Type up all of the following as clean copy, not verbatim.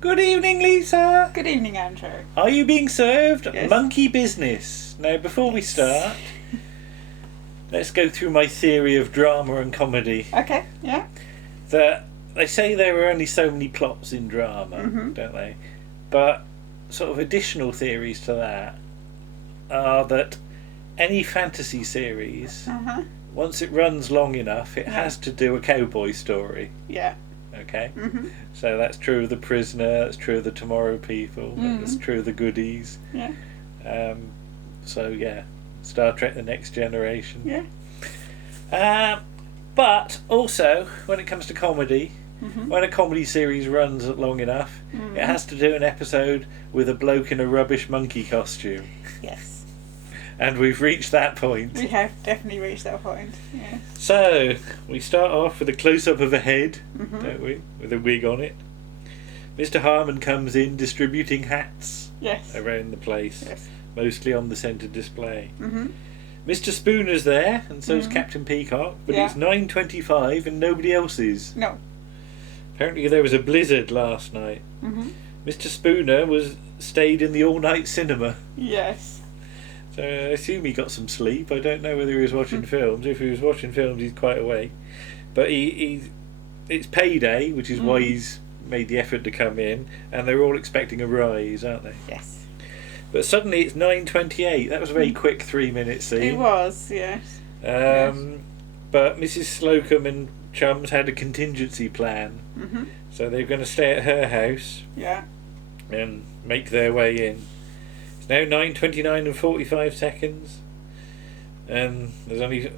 Good evening, Lisa. Good evening, Andrew. Are you being served? Yes. Monkey business. Now, before we start, let's go through my theory of drama and comedy. Okay, yeah. That they say there are only so many plots in drama, don't they? But sort of additional theories to that are that any fantasy series, once it runs long enough, it has to do a cowboy story. Yeah. Okay? So that's true of The Prisoner, that's true of The Tomorrow People, that's true of The Goodies. Yeah. So, yeah, Star Trek The Next Generation. Yeah. But also, when it comes to comedy, when a comedy series runs long enough, it has to do an episode with a bloke in a rubbish monkey costume. Yes. And we've reached that point. We have definitely reached that point, yes. So, we start off with a close-up of a head, don't we? With a wig on it. Mr. Harmon comes in distributing hats around the place, mostly on the centre display. Mr. Spooner's there, and so's Captain Peacock, but it's 9:25 and nobody else is. No. Apparently there was a blizzard last night. Mr. Spooner stayed in the all-night cinema. Yes. So I assume he got some sleep. I don't know whether he was watching films. If he was watching films, he's quite awake. But it's payday, which is why he's made the effort to come in, and they're all expecting a rise, aren't they? Yes. But suddenly it's 9:28. That was a very quick 3-minute scene. It was, yes. But Mrs. Slocum and Chums had a contingency plan. So they're going to stay at her house and make their way in. It's now 9:29 and 45 seconds. And there's only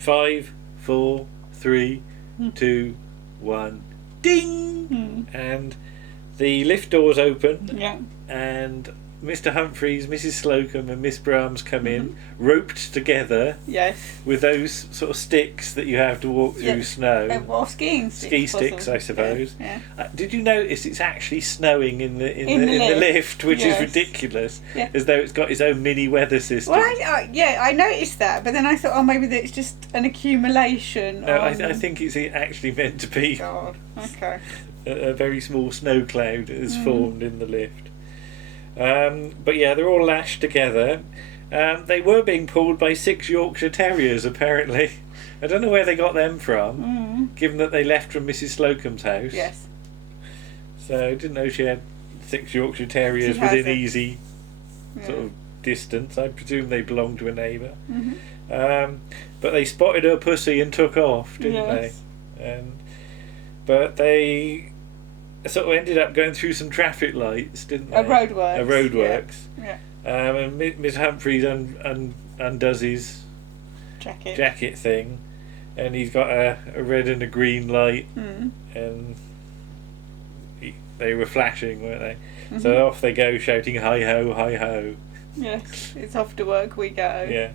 5, 4, 3, 2, 1. Ding! And the lift doors open. And Mr. Humphreys, Mrs. Slocum and Miss Brahms come in, roped together with those sort of sticks that you have to walk through snow. Well, skiing sticks. Ski sticks, I suppose. Did you notice it's actually snowing in the lift, which is ridiculous, as though it's got its own mini weather system. Well, I noticed that, but then I thought, maybe it's just an accumulation. No, I think it's actually meant to be a very small snow cloud that has formed in the lift. But yeah, they're all lashed together. They were being pulled by 6 Yorkshire Terriers, apparently. I don't know where they got them from, given that they left from Mrs. Slocum's house. Yes. So I didn't know she had 6 Yorkshire Terriers within easy sort of distance. I presume they belonged to a neighbour. But they spotted her pussy and took off, didn't they? But they sort of ended up going through some traffic lights, didn't they? A roadworks. And Miss Humphreys undoes his jacket thing, and he's got a red and a green light, and they were flashing, weren't they? So off they go, shouting "Hi ho, hi ho!" Yes, it's off to work we go. Yeah.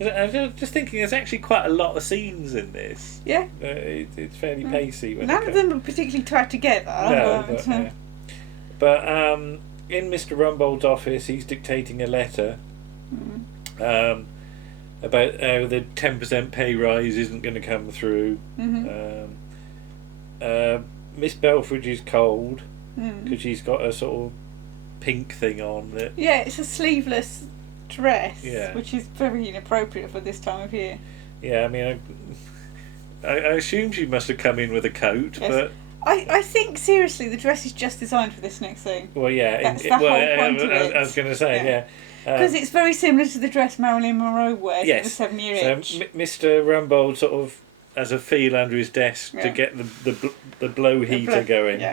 I'm just thinking, there's actually quite a lot of scenes in this. Yeah. It's fairly pacey. None of them are particularly tied together. No, but in Mr. Rumbold's office, he's dictating a letter about how the 10% pay rise isn't going to come through. Miss Belfridge is cold because she's got a sort of pink thing on. It's a sleeveless dress, Yeah. which is very inappropriate for this time of year. Yeah, I mean, I assume she must have come in with a coat, but I think seriously the dress is just designed for this next scene. Well, yeah, that's the whole point of it. I was going to say, because it's very similar to the dress Marilyn Monroe wears at the 7-year itch. So Mr. Rumbold sort of has a feel under his desk to get the blow heater going,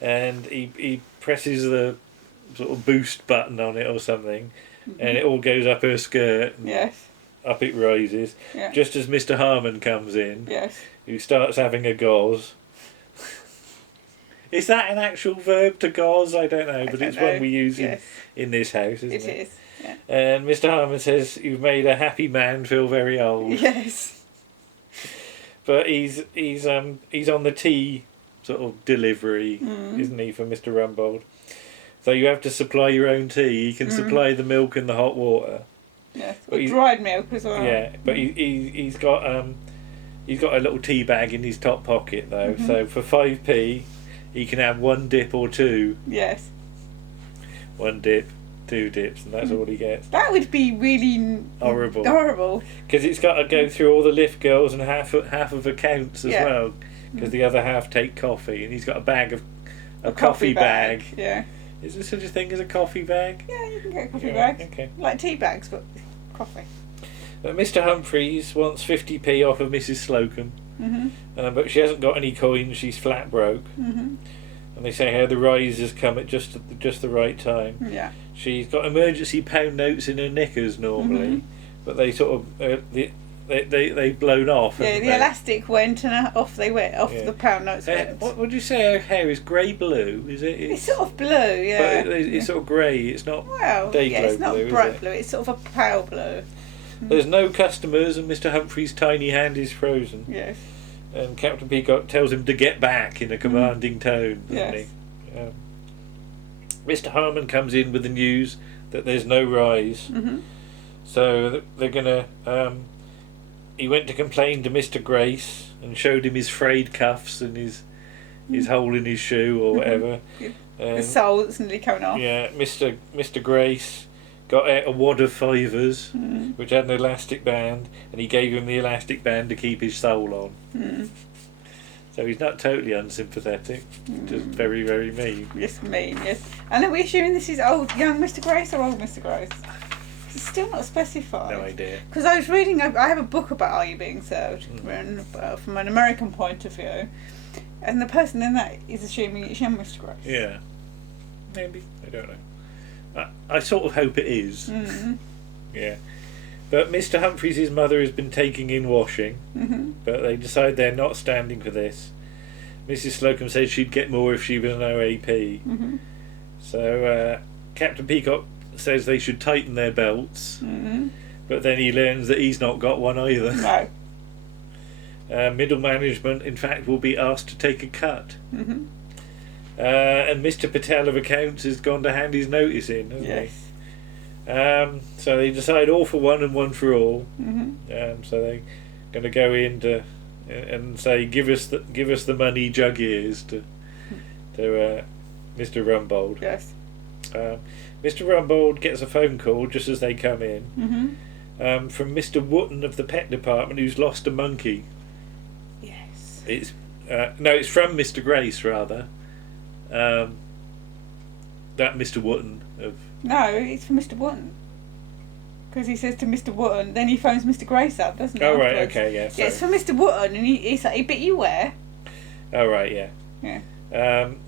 and he presses the sort of boost button on it or something. And it all goes up her skirt. And up it rises. Just as Mr. Harmon comes in. Who starts having a goz. Is that an actual verb to goz? I don't know, but it's one we use in this house, isn't it? It is. Yeah. And Mr. Harmon says, "You've made a happy man feel very old." Yes. But he's on the tea sort of delivery, isn't he, for Mr. Rumbold? So you have to supply your own tea. He can supply the milk and the hot water. Yes, but dried milk as well. Yeah, but he's got a little tea bag in his top pocket though. So for 5p, he can have 1 dip or 2. Yes. 1 dip, 2 dips, and that's all he gets. That would be really horrible. Because it's got to go through all the lift girls and half of accounts as well. Because the other half take coffee, and he's got a bag of a coffee bag. Yeah. Is there such a thing as a coffee bag? Yeah, you can get a coffee bag. Okay. Like tea bags, but coffee. But Mr. Humphreys wants 50p off of Mrs. Slocum, but she hasn't got any coins. She's flat broke, and they say how the rise has come at just the right time. Yeah. She's got emergency pound notes in her knickers normally, but they sort of they blown off. Yeah, the elastic went and off they went, the pound notes went. What would you say her hair is? Grey blue, is it? It's sort of blue, yeah. But it's sort of grey. It's not. Well, it's not blue, bright blue. It's sort of a pale blue. There's no customers, and Mr. Humphrey's tiny hand is frozen. Yes. And Captain Peacock tells him to get back in a commanding tone, doesn't he? Mr. Harmon comes in with the news that there's no rise. So they're going to... he went to complain to Mr. Grace and showed him his frayed cuffs and his hole in his shoe or whatever. The sole that's nearly coming off. Yeah, Mr. Grace got out a wad of fivers, which had an elastic band, and he gave him the elastic band to keep his sole on. So he's not totally unsympathetic, just very, very mean. Yes, mean, yes. And are we assuming this is young Mr. Grace or old Mr. Grace? It's still not specified. No idea. Because I was reading, I have a book about Are You Being Served, from an American point of view, and the person in that is assuming it's young Mr. Grace. Yeah. Maybe. I don't know. I sort of hope it is. Yeah. But Mr. Humphreys' mother has been taking in washing, but they decide they're not standing for this. Mrs. Slocum said she'd get more if she was an OAP. So Captain Peacock says they should tighten their belts, but then he learns that he's not got one either. No. Middle management, in fact, will be asked to take a cut. And Mr. Patel of accounts has gone to hand his notice in, hasn't he? So they decide all for one and one for all. So they're going to go in and say, give us the money, jug ears, to Mr. Rumbold. Yes. Mr. Rumbold gets a phone call just as they come in from Mr. Wotton of the pet department, who's lost a monkey. Yes. It's from Mr. Grace rather. That Mr. Wotton of... No, it's from Mr. Wotton. Because he says to Mr. Wotton, then he phones Mr. Grace up, doesn't he? Oh, right, okay, yeah. Yeah, it's from Mr. Wotton, and he's like, he bit you where? Oh, right, yeah. Yeah.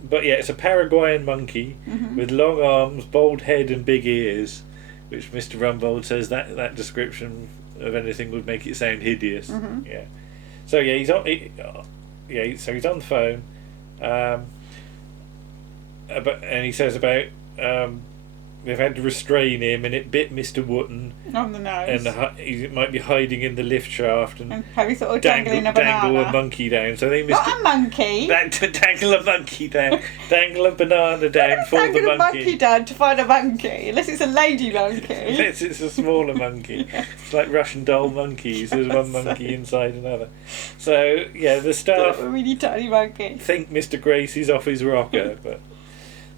But yeah, it's a Paraguayan monkey with long arms, bald head and big ears, which Mr. Rumbold says that description of anything would make it sound hideous. Yeah. So yeah, he's on the phone. And he says about they've had to restrain him, and it bit Mr. Wotton on the nose, and he might be hiding in the lift shaft and have you sort of dangling a banana? Dangle a monkey down. So they not a monkey. Dangle a monkey down. Dangle a banana down for the monkey. Dangle a monkey down to find a monkey, unless it's a lady monkey. Unless it's a smaller monkey. It's like Russian doll monkeys. There's one monkey inside another. So yeah, the staff a really tiny monkey think Mr. Grace is off his rocker, but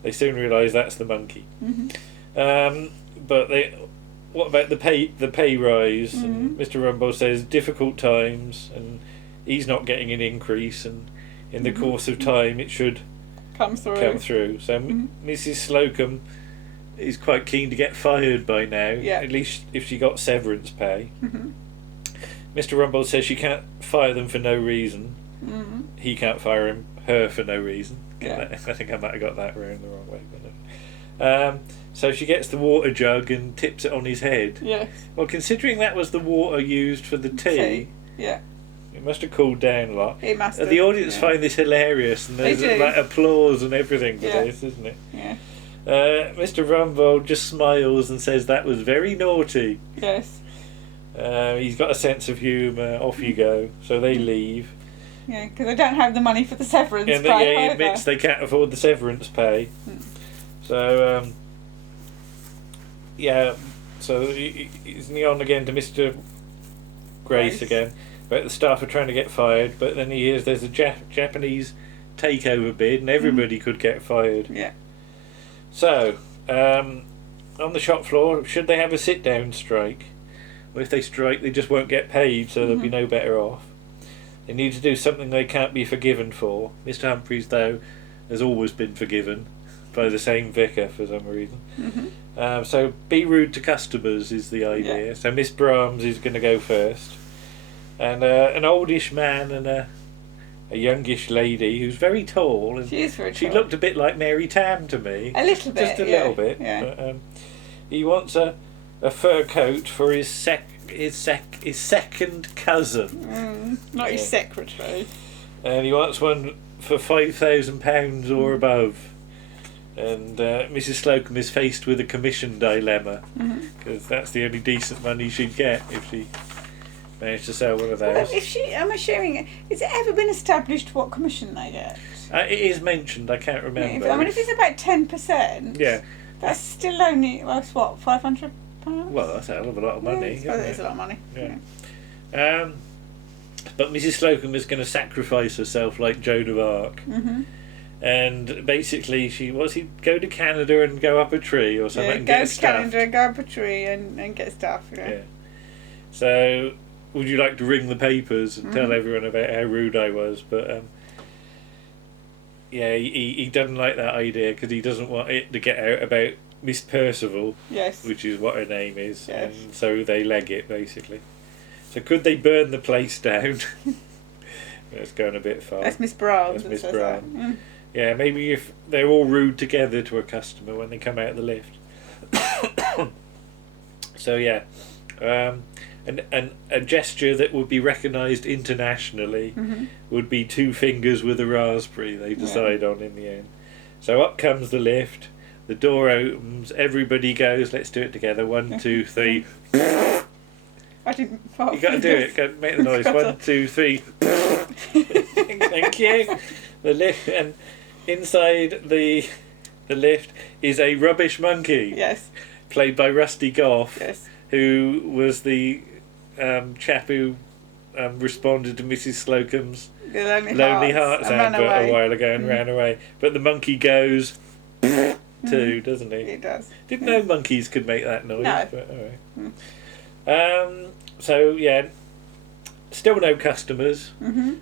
they soon realise that's the monkey. But what about the pay rise? And Mr. Rumbold says difficult times, and he's not getting an increase, and in the course of time it should come through. So Mrs. Slocum is quite keen to get fired by now, at least if she got severance pay. Mr. Rumbold says she can't fire them for no reason. He can't fire her for no reason. I think I might have got that round the wrong way. But so she gets the water jug and tips it on his head. Yes. Well, considering that was the water used for the tea, yeah, it must have cooled down a lot. It must have. The audience find this hilarious, and there's like applause and everything for this, isn't it? Yeah. Mr. Rumbold just smiles and says that was very naughty. Yes. He's got a sense of humour. Off you go. So they leave. Yeah, because they don't have the money for the severance pay. Yeah, he admits they can't afford the severance pay. So, so he's on again to Mr. Grace again. But the staff are trying to get fired, but then he hears there's a Japanese takeover bid, and everybody could get fired. Yeah. So, on the shop floor, should they have a sit-down strike? Well, if they strike, they just won't get paid, so they'll be no better off. They need to do something they can't be forgiven for. Mr. Humphreys, though, has always been forgiven by the same vicar for some reason. So be rude to customers is the idea. So Miss Brahms is going to go first. And an oldish man and a youngish lady who's very tall. And she is very tall. She looked a bit like Mary Tam to me. A little bit, just a little bit. Yeah. But, he wants a fur coat for his second cousin. Not his secretary. And he wants one for £5,000 or above. And Mrs. Slocum is faced with a commission dilemma, because that's the only decent money she'd get if she managed to sell one of those. Well, I'm assuming, has it ever been established what commission they get? It is mentioned, I can't remember. I mean, if it's about 10%, yeah, that's still only, well, it's what, £500? Well, that's a hell of a lot of money. Yeah, it is a lot of money. Yeah. But Mrs. Slocum is going to sacrifice herself like Joan of Arc. And basically, she'd go to Canada and go up a tree or something and get stuff. Go to Canada and go up a tree and get stuff. Yeah. So, would you like to ring the papers and tell everyone about how rude I was? But he doesn't like that idea because he doesn't want it to get out about Miss Percival. Yes. Which is what her name is. Yes. And so they leg it basically. So could they burn the place down? That's going a bit far. That's Miss Brown. That's Miss Brown. Yeah, maybe if they're all rude together to a customer when they come out of the lift. So yeah, and a gesture that would be recognised internationally would be 2 fingers with a raspberry. They decide on in the end. So up comes the lift. The door opens. Everybody goes. Let's do it together. 1, 2, 3. I didn't. You got to do it. Go, make the noise. 1, 2, 3. Thank you. The lift, and inside the lift is a rubbish monkey. Yes. Played by Rusty Goff. Yes. Who was the chap who responded to Mrs. Slocum's Lonely Hearts advert a while ago and ran away. But the monkey goes too, doesn't he? He does. Didn't know monkeys could make that noise. No. But so yeah, still no customers.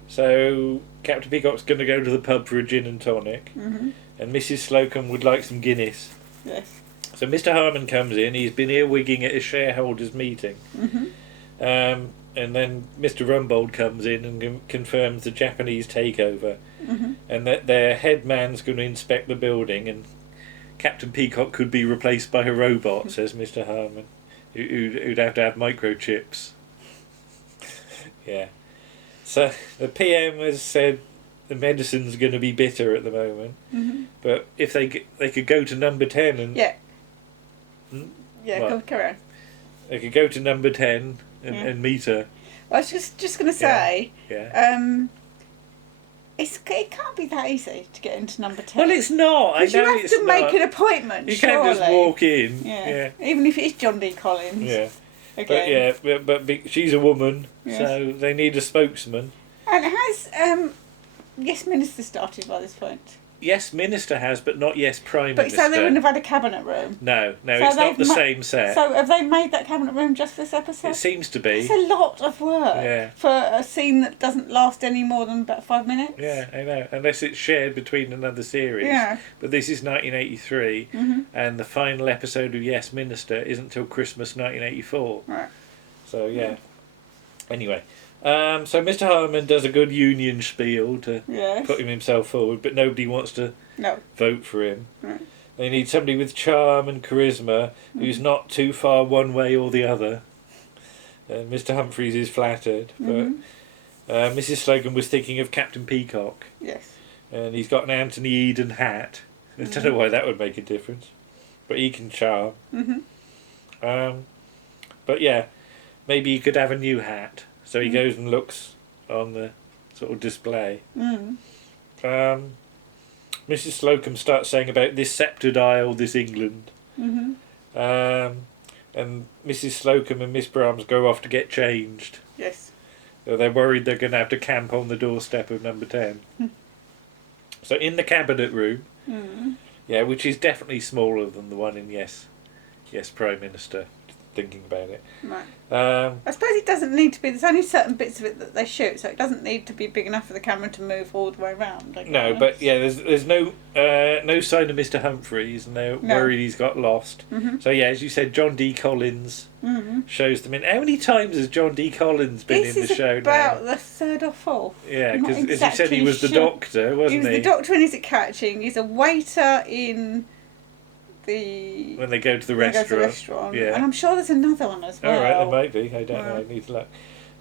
So Captain Peacock's going to go to the pub for a gin and tonic, and Mrs. Slocum would like some Guinness. Yes. So Mr. Harmon comes in. He's been earwigging at a shareholders meeting, and then Mr. Rumbold comes in and confirms the Japanese takeover, and that their head man's going to inspect the building, and Captain Peacock could be replaced by a robot, says Mr. Harmon, who'd have to have microchips. Yeah. So the PM has said the medicine's going to be bitter at the moment, but if they could go to number 10 and carry on. They could go to number 10 and meet her. I was just going to say, it can't be that easy to get into number 10. Well, it's not. I know you have to make an appointment. You can't just walk in. Yeah. Even if it's John D. Collins. Yeah. Again. But she's a woman, so they need a spokesman. And has Yes Minister started by this point? Yes Minister has, but not Yes Prime Minister. So they wouldn't have had a cabinet room? No, So it's not the same set. So have they made that cabinet room just for this episode? It seems to be. It's a lot of work for a scene that doesn't last any more than about 5 minutes. Yeah, I know. Unless it's shared between another series. Yeah. But this is 1983, and the final episode of Yes Minister isn't till Christmas 1984. Right. So, yeah. Anyway. So Mr. Harmon does a good union spiel to put himself forward, but nobody wants to vote for him. Right. They need somebody with charm and charisma who's not too far one way or the other. Mr. Humphreys is flattered, but Mrs. Slocum was thinking of Captain Peacock. Yes. And he's got an Anthony Eden hat. I don't know why that would make a difference, but he can charm. But yeah, maybe he could have a new hat. So he goes and looks on the sort of display. Mrs. Slocum starts saying about this sceptred isle, this England. And Mrs. Slocum and Miss Brahms go off to get changed. Yes. So they're worried they're going to have to camp on the doorstep of number 10. So in the cabinet room, which is definitely smaller than the one in Yes, Prime Minister. Thinking about it. Right. I suppose it doesn't need to be. There's only certain bits of it that they shoot, so it doesn't need to be big enough for the camera to move all the way around. No, but there's no sign of Mr. Humphreys, and they're worried he's got lost. Mm-hmm. So as you said, John D. Collins shows them in. How many times has John D. Collins been in the show now? About the third or fourth. Yeah, because as you said, he was the doctor, wasn't he? He was the doctor in Is It Catching? He's a waiter in... when they go to the restaurant. Yeah. And I'm sure there's another one as well. All right, there might be. I don't know. I need to look.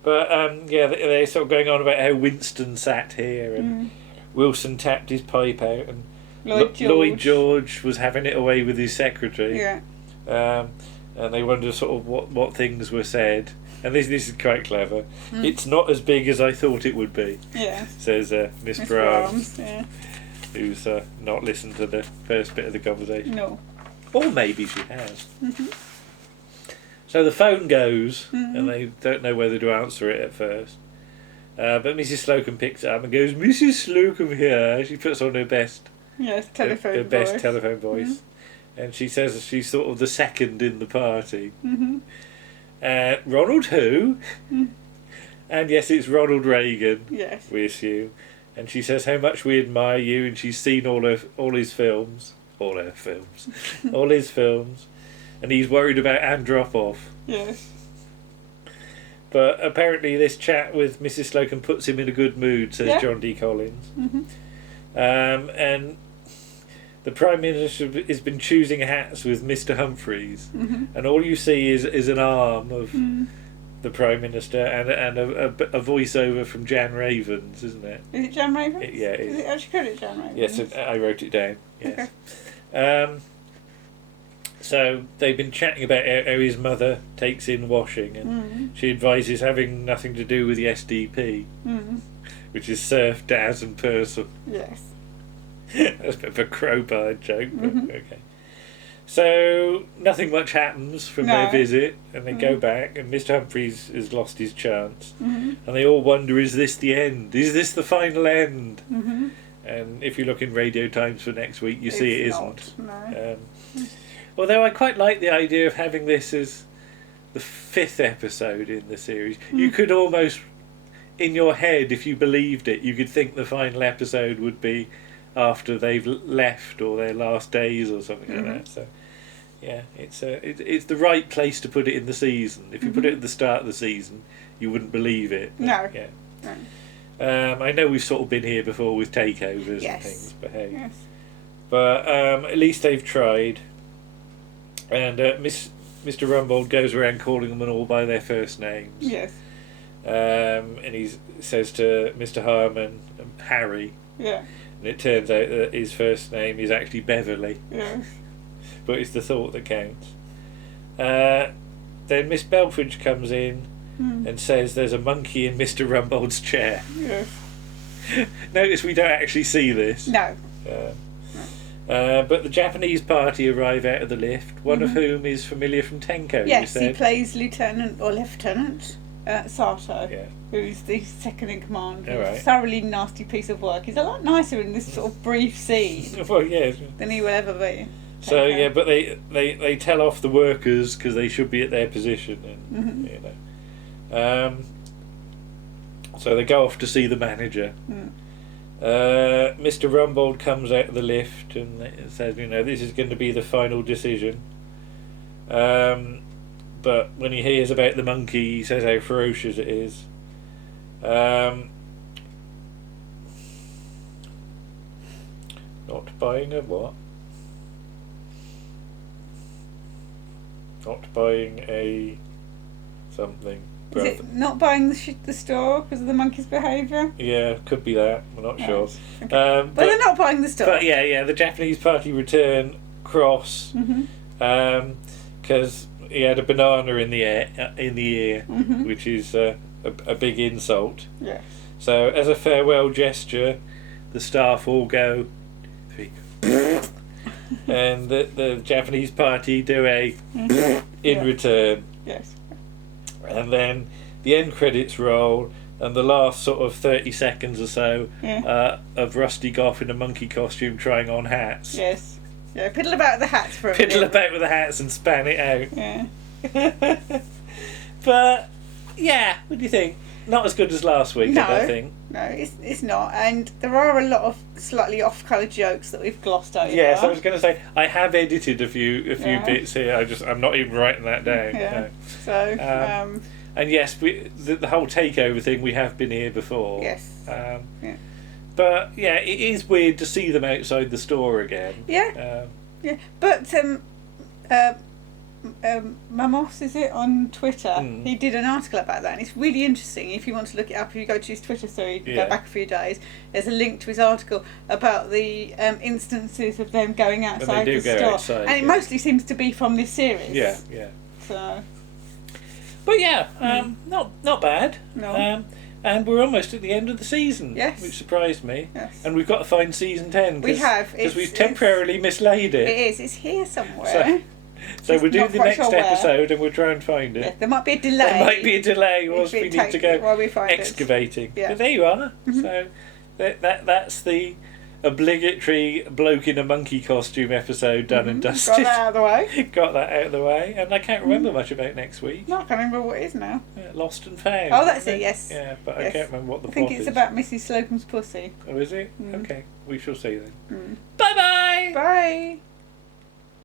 But they're sort of going on about how Winston sat here and Wilson tapped his pipe out and Lloyd George was having it away with his secretary. Yeah. And they wonder sort of what things were said. And this is quite clever. It's not as big as I thought it would be. Yeah. Says Mr. Arms. Yeah. Who's not listened to the first bit of the conversation. No. Or maybe she has. Mm-hmm. So the phone goes, and they don't know whether to answer it at first. But Mrs. Slocum picks it up and goes, "Mrs. Slocum here." She puts on her best telephone voice. And she says she's sort of the second in the party. Mm-hmm. Ronald who? And yes, it's Ronald Reagan. Yes. We assume. And she says how much we admire you, and she's seen all his films. All his films. And he's worried about Andropov. Yes. But apparently this chat with Mrs. Slocum puts him in a good mood, says John D. Collins. Mm-hmm. And the Prime Minister has been choosing hats with Mr. Humphreys. Mm-hmm. And all you see is an arm of the Prime Minister and a voiceover from Jan Ravens, isn't it? Is it Jan Ravens? Is it actually called Jan Ravens? Yes, I wrote it down. Yes. Okay. So they've been chatting about how his mother takes in washing, and she advises having nothing to do with the SDP, which is Surf, Daz and Purcell. Yes. That's a bit of a crowbar joke, but okay. So nothing much happens from their visit, and they go back, and Mr. Humphreys has lost his chance, and they all wonder, is this the end? Is this the final end? And if you look in Radio Times for next week, you see it isn't. No. Although I quite like the idea of having this as the 5th episode in the series. You could almost, in your head, if you believed it, you could think the final episode would be after they've left or their last days or something like that. So, yeah, it's the right place to put it in the season. If you put it at the start of the season, you wouldn't believe it. But, no. Yeah. No. I know we've sort of been here before with takeovers and things, but hey. Yes. But at least they've tried. And Mr. Rumbold goes around calling them all by their first names. Yes. And he says to Mr. Harmon, Harry. Yeah. And it turns out that his first name is actually Beverly. Yes. But it's the thought that counts. Then Miss Belfridge comes in and says there's a monkey in Mr. Rumbold's chair. Yes. Notice we don't actually see this. No. But the Japanese party arrive out of the lift, one of whom is familiar from Tenko. Yes, he plays Lieutenant Sato, who's the second in command. Right. Thoroughly nasty piece of work. He's a lot nicer in this sort of brief scene than he will ever be. So but they tell off the workers because they should be at their position, and so they go off to see the manager. Mr. Rumbold comes out of the lift and says, this is going to be the final decision. But when he hears about the monkey, he says how ferocious it is. Not buying a what? Not buying a something. Is it not buying the store because of the monkey's behaviour? Yeah, could be that. I'm not sure. Okay. But they're not buying the store. But the Japanese party return cross because he had a banana in the ear, which is a big insult. Yeah. So as a farewell gesture, the staff all go, and the Japanese party do a in return. Yes. And then the end credits roll, and the last sort of 30 seconds or so of Rusty Goff in a monkey costume trying on hats. Yes. Yeah, piddle about with the hats for a Piddle minute. about with the hats and span it out. Yeah. But, yeah, what do you think? Not as good as last week, I don't think. No, it's not. And there are a lot of slightly off-colour jokes that we've glossed over. Yes, I was going to say, I have edited a few bits here. I'm not even writing that down. Yeah. So, and yes, the whole takeover thing, we have been here before. Yes. Yeah. But, yeah, it is weird to see them outside the store again. Yeah. Yeah. But, Mamos, is it, on Twitter? He did an article about that, and it's really interesting. If you want to look it up, if you go to his Twitter, so you can go back a few days, there's a link to his article about the instances of them going outside the store. Outside, and it mostly seems to be from this series. Yeah. So. But yeah, not bad. No. And we're almost at the end of the season, which surprised me. Yes. And we've got to find season 10. We have. Because we've temporarily mislaid it. It is. It's here somewhere. So we'll do the next episode and we'll try and find it. Yeah, there might be a delay. There might be a delay whilst we need to go excavating. Yeah. But there you are. So that's the obligatory bloke in a monkey costume episode done and dusted. Got that out of the way. Got that out of the way. And I can't remember much about next week. No, I can't remember what it is now. Lost and Found. Oh, that's it, yes. Yeah, but I can't remember what the plot is. I think it's about Mrs. Slocum's pussy. Oh, is it? Okay, we shall see then. Bye-bye! Bye!